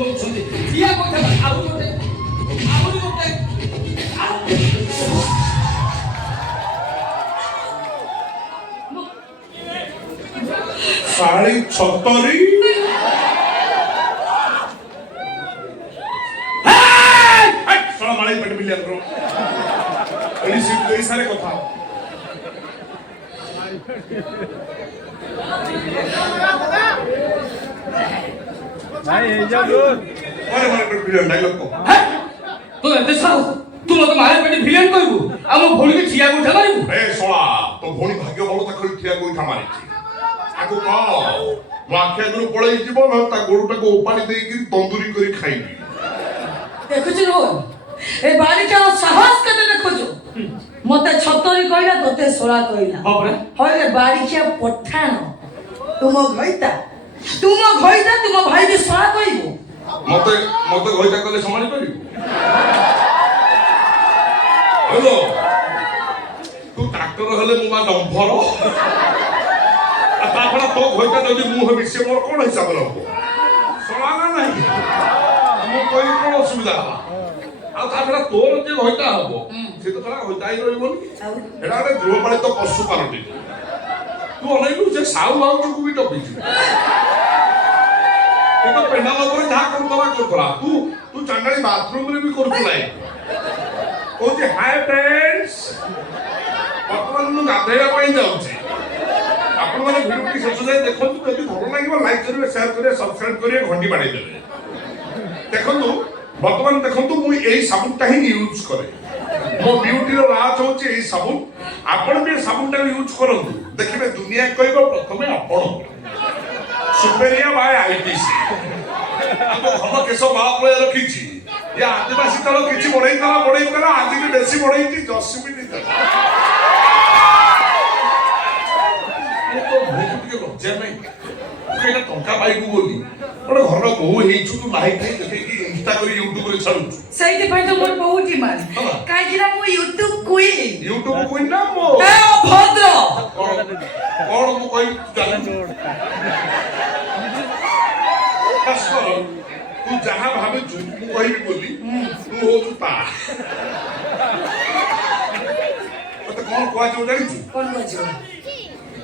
ନଉଛନ୍ତି ଠିଆ କଥା ଆହୁରି ଗୋଟେ साड़ी छतरी माड़ी पेट मिलियन सारे कथा तू एते साहस तू मत मारे पेट भिलेन कहबू आ मो भोणी के ठिया गोठा मारिबू ए सोळा तो भोणी भाग्य बळ ताखरी ठिया गोठा मारिछि आको का वाक्य गुरु पळई जीव न ता गोडटा को उपाडी देई कि तंदूरी करी खाइबी देखुछ रोहन ए बालिकार साहस कते देखुछ मते छतरी कहला तते सोळा कहला बाप रे होय बालिकिया पठाण तुम घइता तुम भाई के सोळा कहबो मते मते घइता कले समाली करी हेलो तू डॉक्टर हले मुमा डंफर तापड़ा तो घइता जदी मुह बिसे मोर कोन हिसाब रहबो सोळा नाही हम कोई कोन असुविधा आ तापड़ा तोर जे घइता हबो से तो तरा घइता ही रहबोनी एडा रे गृहपालित पशु पारटी तू अनैलु जे साउ बाउ को भी टपिछि तो पेंडाल ऊपर जा कर तोरा करतला तू चांगाली बाथरूम रे भी करतला ओ जे हाय फ्रेंड्स वर्तमान मु गाधेया पई जाउछि आपण माने वीडियो की शेष जाय देखंतु जदि भलो लागिबो लाइक करिवे शेयर करिवे सब्सक्राइब करिवे घंटी बाडै देबे देखंतु वर्तमान देखंतु मु एई साबुनटा ही यूज करे मो ब्यूटी रो राज होछि एई साबुन आपण भी साबुनटा यूज करंतु देखिबे दुनिया कहबो प्रथमे आपण सुपेरिया बाय आईटीसी तो हम केस बाप रे रखिछि या आदिवासी तळ किछि बढाई कला आज भी बेसी बढाई कि जसमिन तो बहुत के लज्जा नहीं केना टंका पाइबु बोली ओडे घर बहु हेइछु तू नाही थाई देखि कि इंस्टा करी यूट्यूब रे छाडु सही पय तो मोर बहुत डिमांड काई किरा मो यूट्यूब क्वीन ना मो ए भद्र कोन मु कहि जानु कष्ट तू जहाँ भावे मु कहबी बोली तू हो ता मते कोन कोआ जो जानि कोन बजो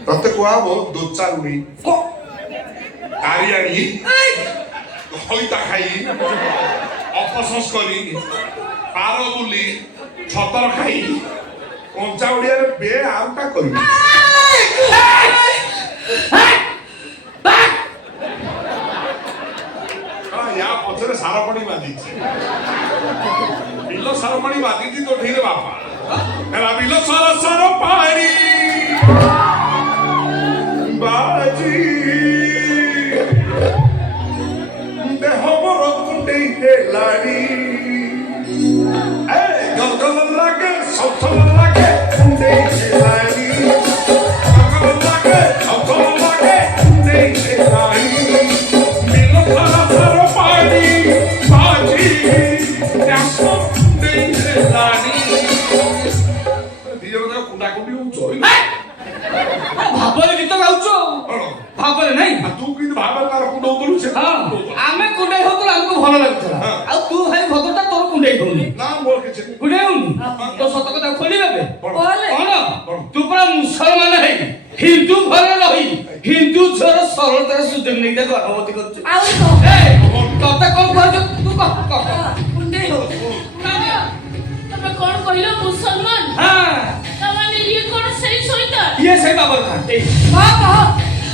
तते कोआ बो दो चार उनी को आरियानी होइता खाई अपसंस करी पारो बुली छतर खाई कंचा उड़िया रे बे आउटा करी या पछरे सारपणी बांधीछि बिलो सारपणी बांधीछि तो ठीरे बापा एला बिलो सार पानी बाजी देह मोर कुंडे हेलाड़ी ए गलगल लागे सौसल लागे कुंडे हेलाड़ी गलगल लागे सौसल लागे कुंडे हेलाड़ी भाबरे गीत गाउछो भाबरे नहीं तू किन भाबरे तार कुंडौ करू से हां आमे कुंडै होतला हमको भलो लागथला आ तू भाई भगता तोर कुंडै होनी ना मोर के कुंडै होनी तो सत कथा खोली बेबे बोले कोन तू पूरा मुसलमान है हिंदू घरे रही हिंदू छोर सरलता सुजन नहीं देखो अवधि कर आउ तो ए तोता कोन कहछ तू कह कुंडे हो तमे कोन कहिलो मुसलमान हां तमाने ये कोन सही सोइता ये सही बाबर खान बाबा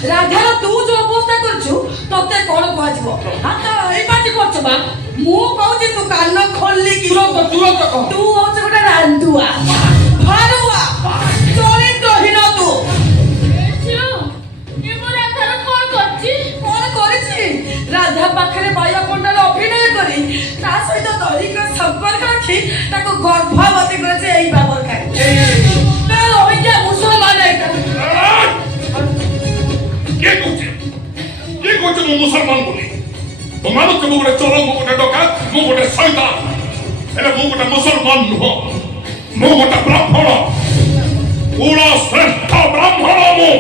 राधार तू जो अवस्था करछु तते कोन कहजबो हां तो एई बाटी करछ बा मु कहूची तू कान खोलली कि तुरंत कह तू होछ गोटा रांदुआ भारुआ चोरी दहिन तू छो ये मोरा धर कोन करछि कोन करिछि राधा पाखरे बाया कोंडाल अभिनय करी ता सहित दहिक संपर्क रखी ताको गर्भवती करছে এই বাবর খাই না ওই যে মুসলমান এটা के कोचे मु मुसलमान बोली तो मानो के मु गोटे चोर मु गोटे डकात मु गोटे शैतान एले मु गोटे मुसलमान नुह मु गोटे ब्राह्मण कुल श्रेष्ठ ब्राह्मण मु